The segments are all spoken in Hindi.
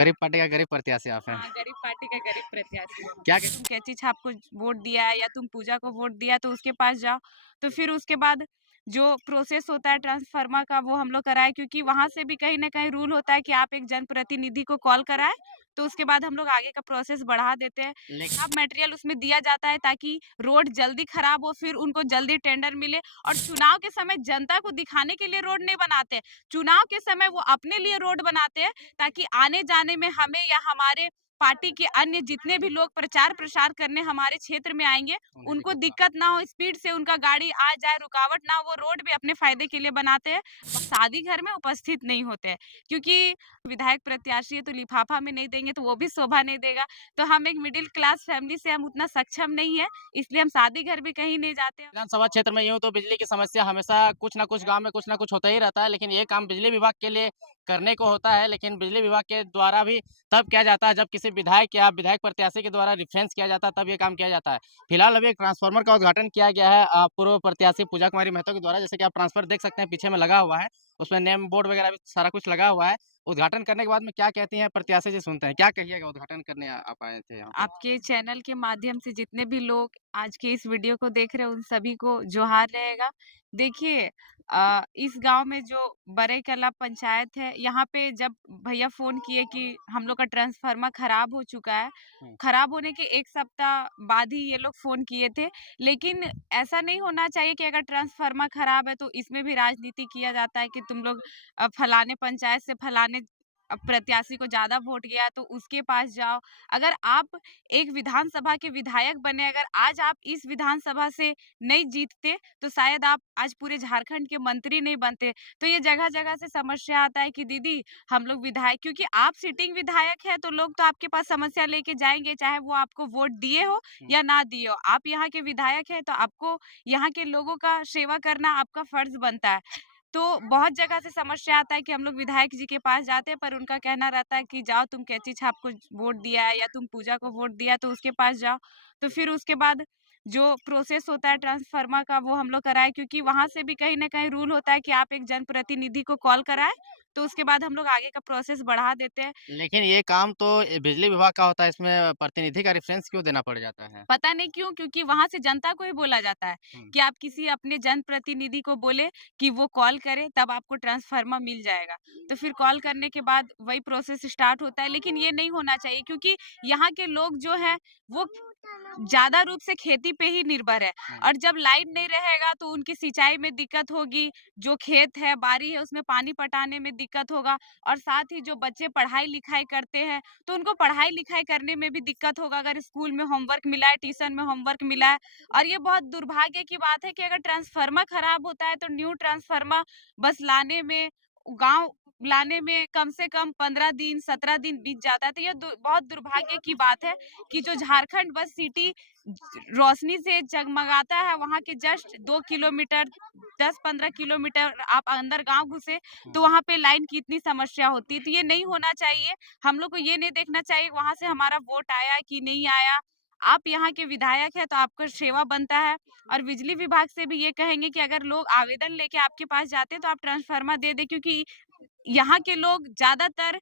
गरीब पार्टी का गरीब प्रत्याशी आप हैं। हाँ, गरीब पार्टी का गरीब प्रत्याशी। क्या तुम कैची छाप को वोट दिया है या तुम पूजा को वोट दिया तो उसके पास जाओ। तो फिर उसके बाद जो प्रोसेस होता है ट्रांसफार्मर का वो हम लोग कराएँ, क्योंकि वहाँ से भी कहीं न कहीं रूल होता है कि आप एक जनप्रतिनिधि को कॉल कराएँ, तो उसके बाद हम लोग आगे का प्रोसेस बढ़ा देते हैं। लेकिन अब मटेरियल उसमें दिया जाता है ताकि रोड जल्दी खराब हो, फिर उनको जल्दी टेंडर मिले, और चुनाव के समय जनता को दिखाने के लिए रोड नहीं बनाते हैं। चुनाव के समय वो अपने लिए रोड बनाते हैं ताकि आने-जाने में हमें या हमारे पार्टी के अन्य जितने भी लोग प्रचार-प्रसार करने हमारे क्षेत्र में आएँगे, उन्हें उनको दिक्कत ना दिक्कत ना हो, स्पीड से उनका गाड़ी आ जाए, रुकावट ना हो, वो रोड भी अपने फ़ायदे के लिए बनाते हैं। शादी घर में उपस्थित नहीं होते हैं, क्योंकि विधायक प्रत्याशी है तो लिफाफा में नहीं देंगे तो वो भी शोभा नहीं देगा। तो हम एक मिडिल क्लास फैमिली से हम उतना सक्षम नहीं है, इसलिए हम शादी घर भी कहीं नहीं जाते हैं। विधानसभा क्षेत्र में यूँ तो बिजली की समस्या हमेशा कुछ न कुछ गाँव में कुछ न कुछ होता ही रहता है, लेकिन ये काम बिजली विभाग के लिए करने को होता है, लेकिन बिजली विभाग के द्वारा भी तब किया जाता है जब किसी विधायक या विधायक प्रत्याशी के द्वारा रेफ़रेंस किया जाता है, तब ये काम किया जाता है। फिलहाल अभी एक ट्रांसफार्मर का उद्घाटन किया गया है पूर्व प्रत्याशी पूजा कुमारी महतो के द्वारा, जैसे कि आप ट्रांसफर देख सकते हैं पीछे में लगा हुआ है, उसमें नेम बोर्ड वगैरह भी सारा कुछ लगा हुआ है। उद्घाटन करने के बाद में क्या कहती हैं प्रत्याशी जी सुनते हैं, क्या कहिएगा उद्घाटन करने आप आए थे यहाँ पे? आपके चैनल के माध्यम से जितने भी लोग आज के इस वीडियो को देख रहे हैं उन सभी को जोहार रहेगा। देखिए, इस गांव में जो बड़े कला पंचायत है, यहाँ पे जब भैया फोन किए कि हम लोग का ट्रांसफार्मर खराब हो चुका है, हुँ। खराब होने के एक सप्ताह बाद ही ये लोग फोन किए थे। लेकिन ऐसा नहीं होना चाहिए कि अगर ट्रांसफार्मर खराब है तो इसमें भी राजनीति किया जाता है कि तुम लोग फलाने पंचायत से फलाने प्रत्याशी को ज्यादा वोट गया तो उसके पास जाओ। अगर आप एक विधानसभा के विधायक बने, अगर आज आप इस विधानसभा से नहीं जीतते, तो शायद आप आज पूरे झारखंड के मंत्री नहीं बनते। तो ये जगह-जगह से समस्या आता है कि दीदी हम लोग विधायक, क्योंकि आप सिटिंग विधायक हैं, तो लोग तो आपके पास समस्या लेके जाएँगे, चाहे वो आपको वोट दिए हो हुँ। या ना दिए हो। आप यहाँ के विधायक हैं, तो आपको यहाँ के लोगों का सेवा करना आपका फर्ज़ बनता है। तो बहुत जगह से समस्या आता है कि हम लोग विधायक जी के पास जाते हैं, पर उनका कहना रहता है कि जाओ तुम कैची छाप को वोट दिया है या तुम पूजा को वोट दिया तो उसके पास जाओ। तो फिर उसके बाद जो प्रोसेस होता है ट्रांसफार्मर का वो हम लोग कराएँ, क्योंकि वहाँ से भी कहीं न कहीं रूल होता है कि आप एक जनप्रतिनिधि को कॉल कराएँ, तो उसके बाद हम लोग आगे का प्रोसेस बढ़ा देते हैं। लेकिन ये काम तो बिजली विभाग का होता है, इसमें प्रतिनिधि का रेफ़रेंस क्यों देना पड़ जाता है? पता नहीं क्यों? क्योंकि वहाँ से जनता को ही बोला जाता है हुँ। कि आप किसी अपने जनप्रतिनिधि को बोले कि वो कॉल करे, तब आपको ट्रांसफार्मर मिल जाएगा। तो फिर कॉल करने के बाद वही प्रोसेस स्टार्ट होता है, लेकिन ये नहीं होना चाहिए, क्योंकि यहाँ के लोग जो हैं वो ज़्यादा रूप से खेती पे ही निर्भर है, हुँ। और जब लाइट नहीं रहेगा तो उनकी सिंचाई में दिक्कत होगी, जो खेत है, बाड़ी है उसमें पानी पटाने में दिक्कत होगा, और साथ ही जो बच्चे पढ़ाई-लिखाई करते हैं तो उनको पढ़ाई-लिखाई करने में भी दिक्कत होगा, अगर स्कूल में होमवर्क मिला है, ट्यूशन में होमवर्क मिला है। और ये बहुत दुर्भाग्य की बात है कि अगर ट्रांसफार्मर खराब होता है तो न्यू ट्रांसफार्मर बस लाने में, गाँव लाने में कम से कम 15 दिन, 17 दिन बीत जाता है। तो ये बहुत दुर्भाग्य की बात है कि जो झारखंड बस सिटी रोशनी से जगमगाता है, वहाँ के जस्ट 2 किलोमीटर, 10-15 किलोमीटर आप अंदर गाँव घुसे, हुँ। तो वहाँ पे लाइन की इतनी समस्या होती है। तो ये नहीं होना चाहिए। हम लोग को ये नहीं देखना चाहिए वहाँ से हमारा वोट आया कि नहीं आया। आप यहाँ के विधायक हैं तो आपका सेवा बनता है, और बिजली विभाग से भी ये कहेंगे कि अगर लोग आवेदन लेके आपके पास जाते हैं तो आप ट्रांसफार्मर दे दें, क्योंकि यहाँ के लोग ज़्यादातर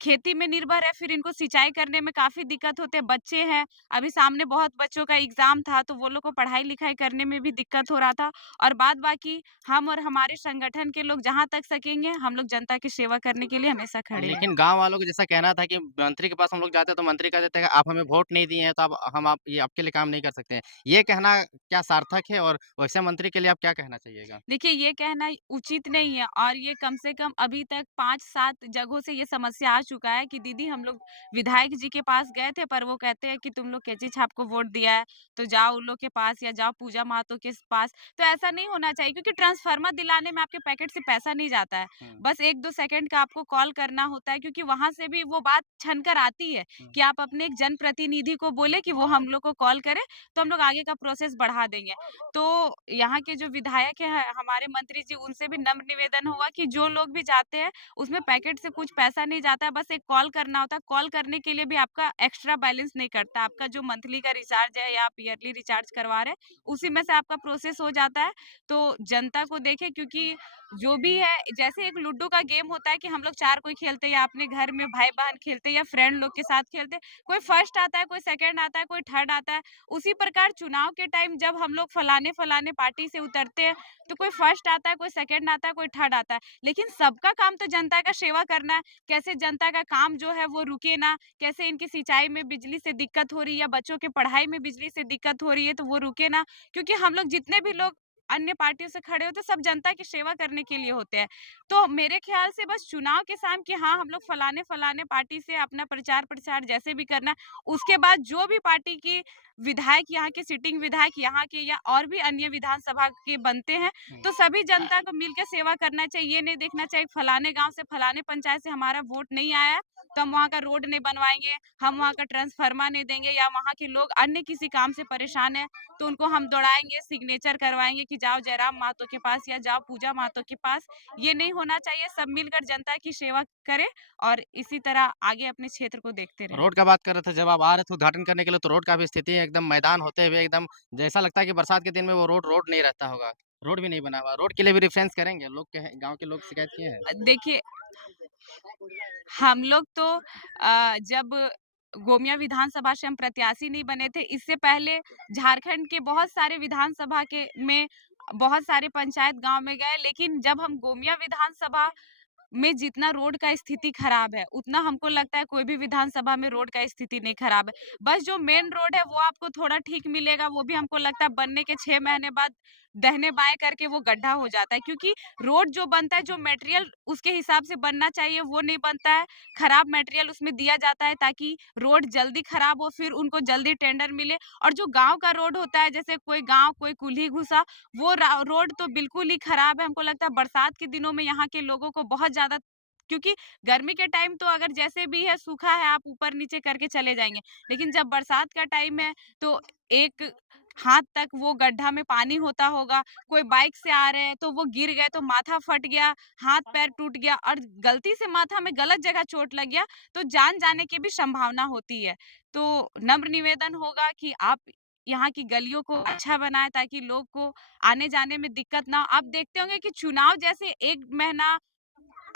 खेती में निर्भर है, फिर इनको सिंचाई करने में काफ़ी दिक्कत होते हैं, बच्चे हैं, अभी सामने बहुत बच्चों का एग्ज़ाम था, तो वो लोग को पढ़ाई-लिखाई करने में भी दिक्कत हो रहा था, और बाद बाकी हम और हमारे संगठन के लोग जहाँ तक सकेंगे, हम लोग जनता की सेवा करने के लिए हमेशा खड़े हैं। लेकिन गाँव वालों को जैसा कहना था कि मंत्री के पास हम लोग जाते हैं तो मंत्री कह देते हैं कि आप हमें वोट नहीं दिए हैं तो अब हम आप ये आपके लिए काम नहीं कर सकते हैं। ये कहना क्या सार्थक है और वैसे मंत्री के लिए आप क्या कहना चाहिएगा? देखिए, ये कहना उचित नहीं है, और ये कम से कम अभी तक 5-7 जगहों से ये समस्या आ चुका है कि दीदी हम लोग विधायक जी के पास गए थे, पर वो कहते हैं कि तुम लोग कैची छाप को वोट दिया है, तो जाओ उन लोग के पास या जाओ पूजा महतो के पास। तो ऐसा नहीं होना चाहिए, क्योंकि ट्रांसफार्मर दिलाने में आपके पैकेट से पैसा नहीं जाता है। हुँ। बस 1-2 सेकंड का आपको कॉल करना होता है, क्योंकि वहाँ से भी वो बात छन कर आती है हुँ। कि आप अपने एक जनप्रतिनिधि को बोले कि वो हम लोग को कॉल करे, तो हम लोग आगे का प्रोसेस बढ़ा देंगे। तो यहाँ के जो विधायक हैं हमारे मंत्री जी, उनसे भी नम्र निवेदन होगा कि जो लोग भी जाते हैं उसमें पैकेट से कुछ पैसा नहीं जाता है, बस एक कॉल करना होता है। कॉल करने के लिए भी आपका एक्स्ट्रा बैलेंस नहीं कटता, आपका जो मंथली का रिचार्ज है या आप ईयरली रिचार्ज करवा रहे हैं उसी में से आपका प्रोसेस हो जाता है। तो जनता को देखें, क्योंकि जो भी है जैसे एक लूडो का गेम होता है कि हम लोग 4 कोई खेलते हैं या अपने घर में भाई-बहन खेलते हैं या फ्रेंड लोग के साथ खेलते हैं। कोई फर्स्ट आता है, कोई सेकंड आता है, कोई थर्ड आता है। उसी प्रकार चुनाव के टाइम जब हम लोग फलाने-फलाने पार्टी से उतरते हैं, तो कोई फर्स्ट आता है, कोई सेकंड आता है, कोई थर्ड आता है। लेकिन सबका काम तो जनता का सेवा करना है। कैसे जनता का काम जो है वो रुके ना, कैसे इनकी सिंचाई में बिजली से दिक्कत हो रही है या बच्चों की पढ़ाई में बिजली से दिक्कत हो रही है, तो वो रुके ना। क्योंकि हम लोग जितने भी लोग अन्य पार्टियों से खड़े होते हैं, सब जनता की सेवा करने के लिए होते हैं। तो मेरे ख्याल से बस चुनाव के शाम कि हाँ, हम लोग फलाने-फलाने पार्टी से अपना प्रचार-प्रसार जैसे भी करना है, उसके बाद जो भी पार्टी की विधायक यहाँ के सिटिंग विधायक यहाँ के या और भी अन्य विधानसभा के बनते हैं, तो सभी जनता को मिल के सेवा करना चाहिए। ये नहीं देखना चाहिए फलाने गाँव से, फलाने पंचायत से हमारा वोट नहीं आया है, तो हम वहाँ का रोड नहीं बनवाएँगे, हम वहाँ का ट्रांसफार्मर नहीं देंगे या वहाँ के लोग अन्य किसी काम से परेशान हैं, तो उनको हम दौड़ाएँगे, सिग्नेचर करवाएँगे कि जाओ जयराम महतो के पास या जाओ पूजा महतो के पास। ये नहीं होना चाहिए, सब मिलकर जनता की सेवा करें और इसी तरह आगे अपने क्षेत्र को देखते रहें। रोड का बात कर रहे थे, जब आप आ रहे थे उद्घाटन करने के लिए, तो रोड का भी स्थिति एकदम मैदान होते हुए एकदम जैसा लगता है कि बरसात के दिन में वो रोड रोड नहीं रहता होगा। रोड भी नहीं बना हुआ। रोड के लिए भी रेफ़रेंस करेंगे? लोग कहे गाँव के लोग शिकायत किए हैं? देखिए, हम लोग तो जब गोमिया विधानसभा से हम प्रत्याशी नहीं बने थे, इससे पहले झारखंड के बहुत सारे विधानसभा के में बहुत सारे पंचायत गाँव में गए, लेकिन जब हम गोमिया विधानसभा में जितना रोड का स्थिति खराब है, उतना हमको लगता है कोई भी विधानसभा में रोड का स्थिति नहीं खराब है। बस जो मेन रोड है वो आपको थोड़ा ठीक मिलेगा, वो भी हमको लगता है बनने के 6 महीने बाद दाहिने-बाएँ करके वो गड्ढा हो जाता है क्योंकि रोड जो बनता है, जो मटेरियल उसके हिसाब से बनना चाहिए वो नहीं बनता है। खराब मटेरियल उसमें दिया जाता है ताकि रोड जल्दी खराब हो, फिर उनको जल्दी टेंडर मिले और जो गाँव का रोड होता है, जैसे कोई गाँव, कोई कुल्ही घुसा, वो रोड तो बिल्कुल ही खराब है। हमको लगता है बरसात के दिनों में यहाँ के लोगों को बहुत ज़्यादा क्योंकि गर्मी के टाइम तो अगर जैसे भी है सूखा है आप ऊपर-नीचे करके चले जाएँगे। लेकिन जब बरसात का टाइम है तो एक हाथ तक वो गड्ढा में पानी होता होगा। कोई बाइक से आ रहे हैं तो वो गिर गए तो माथा फट गया, हाथ-पैर टूट गया और गलती से माथा में गलत जगह चोट लग गया तो जान जाने की भी संभावना होती है। तो नम्र निवेदन होगा कि आप यहाँ की गलियों को अच्छा बनाएँ ताकि लोग को आने-जाने में दिक्कत ना हो। आप देखते होंगे कि चुनाव जैसे 1 महीना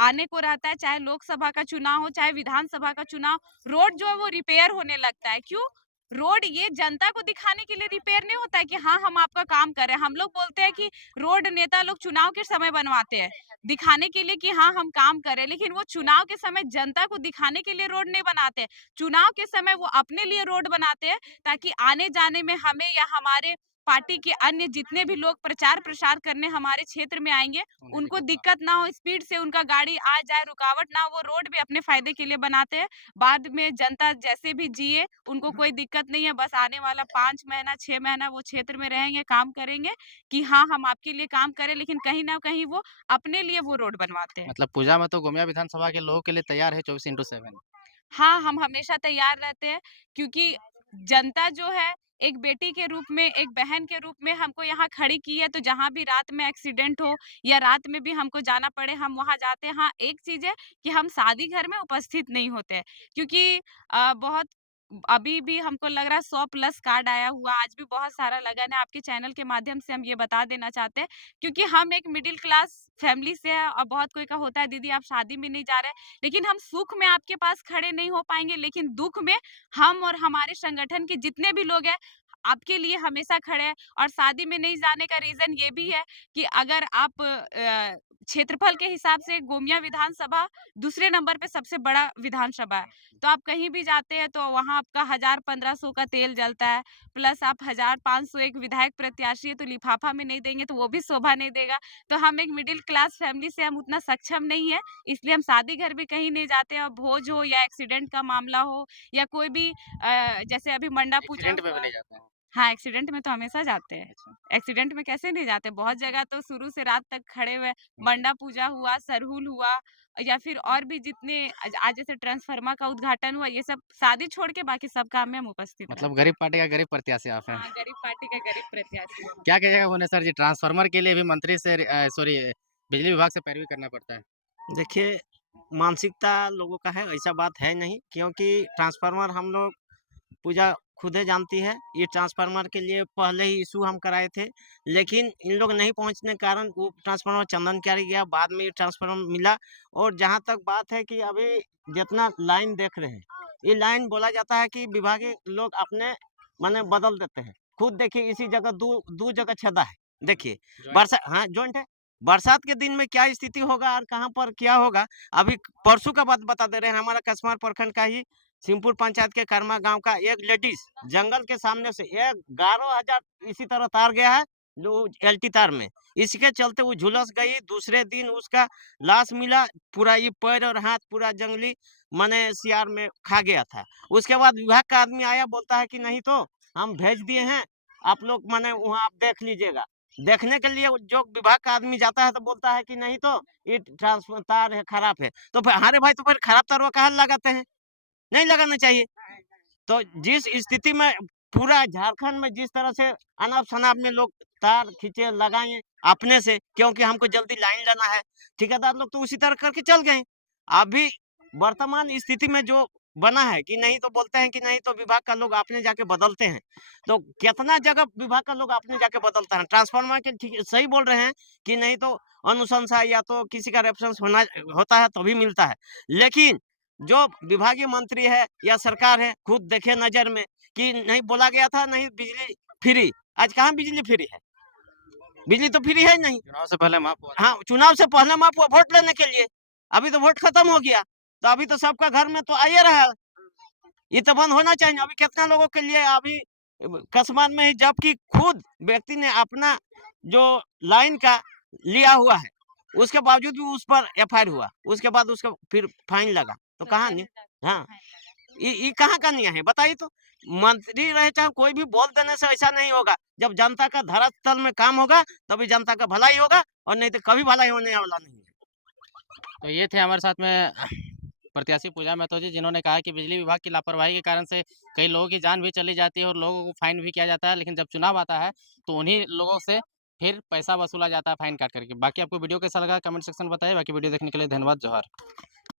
आने को रहता है, चाहे लोकसभा का चुनाव हो, चाहे विधानसभा का चुनाव, रोड जो है वो रिपेयर होने लगता है। क्यों? रोड ये जनता को दिखाने के लिए रिपेयर नहीं होता है कि हाँ, हम आपका काम कर रहे हैं। हम लोग बोलते हैं कि रोड नेता लोग चुनाव के समय बनवाते हैं, दिखाने के लिए कि हाँ, हम काम कर रहे हैं। लेकिन वो चुनाव के समय जनता को दिखाने के लिए रोड नहीं बनाते हैं। चुनाव के समय वो अपने लिए रोड बनाते हैं ताकि आने-जाने में हमें या हमारे पार्टी के अन्य जितने भी लोग प्रचार-प्रसार करने हमारे क्षेत्र में आएँगे, उन्हें उनको दिक्कत ना हो। दिक्कत ना हो, स्पीड से उनका गाड़ी आ जाए, रुकावट ना हो, वो रोड भी अपने फ़ायदे के लिए बनाते हैं। बाद में जनता जैसे भी जिए, उनको कोई दिक्कत नहीं है, बस आने वाला 5 महीना, 6 महीना वो क्षेत्र में रहेंगे, काम करेंगे कि हाँ, हम आपके लिए काम करें, लेकिन कहीं न कहीं वो अपने लिए वो रोड बनवाते हैं। मतलब पूजा में तो गोमिया विधानसभा के लोगों के लिए तैयार है 24/7। हाँ, हम हमेशा तैयार रहते हैं क्योंकि जनता जो है एक बेटी के रूप में, एक बहन के रूप में हमको यहाँ खड़ी की है, तो जहाँ भी रात में एक्सीडेंट हो या रात में भी हमको जाना पड़े, हम वहाँ जाते हैं। हाँ, एक चीज़ है कि हम शादी घर में उपस्थित नहीं होते हैं क्योंकि बहुत अभी भी हमको लग रहा है 100 प्लस कार्ड आया हुआ, आज भी बहुत सारा लगन है। आपके चैनल के माध्यम से हम ये बता देना चाहते हैं क्योंकि हम एक मिडिल क्लास फैमिली से हैं और बहुत कोई का होता है, दीदी आप शादी में नहीं जा रहे लेकिन हम सुख में आपके पास खड़े नहीं हो पाएँगे, लेकिन दुःख में हम और हमारे संगठन के जितने भी लोग हैं, आपके लिए हमेशा खड़े हैं और शादी में नहीं जाने का रीज़न ये भी है कि अगर आप क्षेत्रफल के हिसाब से गोमिया विधानसभा दूसरे नंबर पे सबसे बड़ा विधानसभा है। तो आप कहीं भी जाते हैं तो वहाँ आपका 1000-1500 का तेल जलता है, प्लस आप 1000-500 एक विधायक प्रत्याशी है तो लिफाफा में नहीं देंगे तो वो भी शोभा नहीं देगा। तो हम एक मिडिल क्लास फैमिली से हम उतना सक्षम नहीं है इसलिए हम शादी घर भी कहीं नहीं जाते और भोज हो या एक्सीडेंट का मामला हो या कोई भी जैसे अभी मंडा पूजा एक्सीडेंट में भी हुआ नहीं जाते हैं। हाँ, एक्सीडेंट में तो हमेशा जाते हैं। अच्छा। एक्सीडेंट में कैसे नहीं जाते? बहुत जगह तो शुरू से रात तक खड़े हुए मंडा पूजा हुआ, सरहुल हुआ या फिर और भी जितने आज जैसे ट्रांसफार्मर का उद्घाटन हुआ, ये सब शादी छोड़ के बाकी सब काम में हम उपस्थित मतलब रहते हैं। गरीब पार्टी का गरीब प्रत्याशी आप हैं। हाँ, गरीब पार्टी का गरीब प्रत्याशी। क्या कहिएगा भुवनेश्वर जी, ट्रांसफार्मर के लिए भी मंत्री से सॉरी, बिजली विभाग से पैरवी करना पड़ता है। देखिए, मानसिकता लोगों का है, ऐसा बात है नहीं क्योंकि ट्रांसफ़ार्मर हम लोग पूजा खुदे जानती है, ये ट्रांसफार्मर के लिए पहले ही इशू हम कराए थे, लेकिन इन लोग नहीं पहुँचने के कारण वो ट्रांसफार्मर चंदनकियारी गया, बाद में ये ट्रांसफार्मर मिला। और जहाँ तक बात है कि अभी जितना लाइन देख रहे हैं, ये लाइन बोला जाता है कि विभागीय लोग अपने माने बदल देते हैं। खुद देखिए इसी जगह 2 जगह छेदा है, देखिए हाँ, जॉइंट है। बरसात के दिन में क्या स्थिति होगा और कहाँ पर क्या होगा, अभी परसों का बात बता दे रहे हैं। हमारा कसमार प्रखंड का ही सिंहपुर पंचायत के कर्मा गांव का एक लेडीज जंगल के सामने से 11,000 इसी तरह तार गया है, जो एलटी तार में। इसके चलते वो झुलस गई। दूसरे दिन उसका लाश मिला, पूरा ये पैर और हाथ पूरा जंगली माने सियार में खा गया था। उसके बाद विभाग का आदमी आया, बोलता है कि नहीं तो हम भेज दिए हैं, आप लोग माने वहाँ आप देख लीजिएगा। देखने के लिए जो विभाग का आदमी जाता है तो बोलता है कि नहीं तो ये ट्रांसफर तार है, खराब है। तो फिर अरे भाई, तो फिर खराब तार वो कहाँ लगाते हैं? नहीं लगाना चाहिए। तो जिस स्थिति में पूरा झारखंड में जिस तरह से अनाप-शनाप में लोग तार खींचे, लगाए अपने से, क्योंकि हमको जल्दी लाइन लेना है, ठेकेदार लोग तो उसी तरह करके चल गए। अभी वर्तमान स्थिति में जो बना है कि नहीं तो बोलते हैं कि नहीं तो विभाग का लोग अपने जाके बदलते हैं। तो कितना जगह विभाग का लोग अपने जाके बदलता है। ट्रांसफार्मर के ठीक सही बोल रहे हैं कि नहीं तो अनुशंसा या तो किसी का रेफरेंस होता है तभी मिलता है। लेकिन जो विभागीय मंत्री है या सरकार है, खुद देखे नजर में कि नहीं बोला गया था नहीं बिजली फ्री। आज कहाँ बिजली फ्री है? बिजली तो फ्री है नहीं। चुनाव से पहले माफ हुआ था। हाँ, चुनाव से पहले माफ हुआ वोट लेने के लिए। अभी तो वोट खत्म हो गया, तो अभी तो सबका घर में तो आइए रहा है। ये तो बंद होना चाहिए। अभी कितना लोगों के लिए अभी कसमान में ही, जबकि खुद व्यक्ति ने अपना जो लाइन का लिया हुआ है, उसके बावजूद भी उस पर एफआईआर हुआ, उसके बाद उसका फिर फाइन लगा। तो कहाँ नहीं? हाँ, ये कहाँ का नियम है बताइए तो? मंत्री रहे चाहे कोई भी, बोल देने से ऐसा नहीं होगा। जब जनता का धरातल में काम होगा तभी जनता का भलाई होगा, और नहीं तो कभी भलाई होने वाला नहीं है। तो ये थे हमारे साथ में प्रत्याशी पूजा महतो जी, जिन्होंने कहा कि बिजली विभाग की लापरवाही के कारण से कई लोगों की जान भी चली जाती है और लोगों को फाइन भी किया जाता है, लेकिन जब चुनाव आता है तो उन्हीं लोगों से फिर पैसा वसूला जाता है फाइन काट करके। बाकी आपको वीडियो कैसा लगा कमेंट सेक्शन में बताइए। बाकी वीडियो देखने के लिए धन्यवाद। जोहार।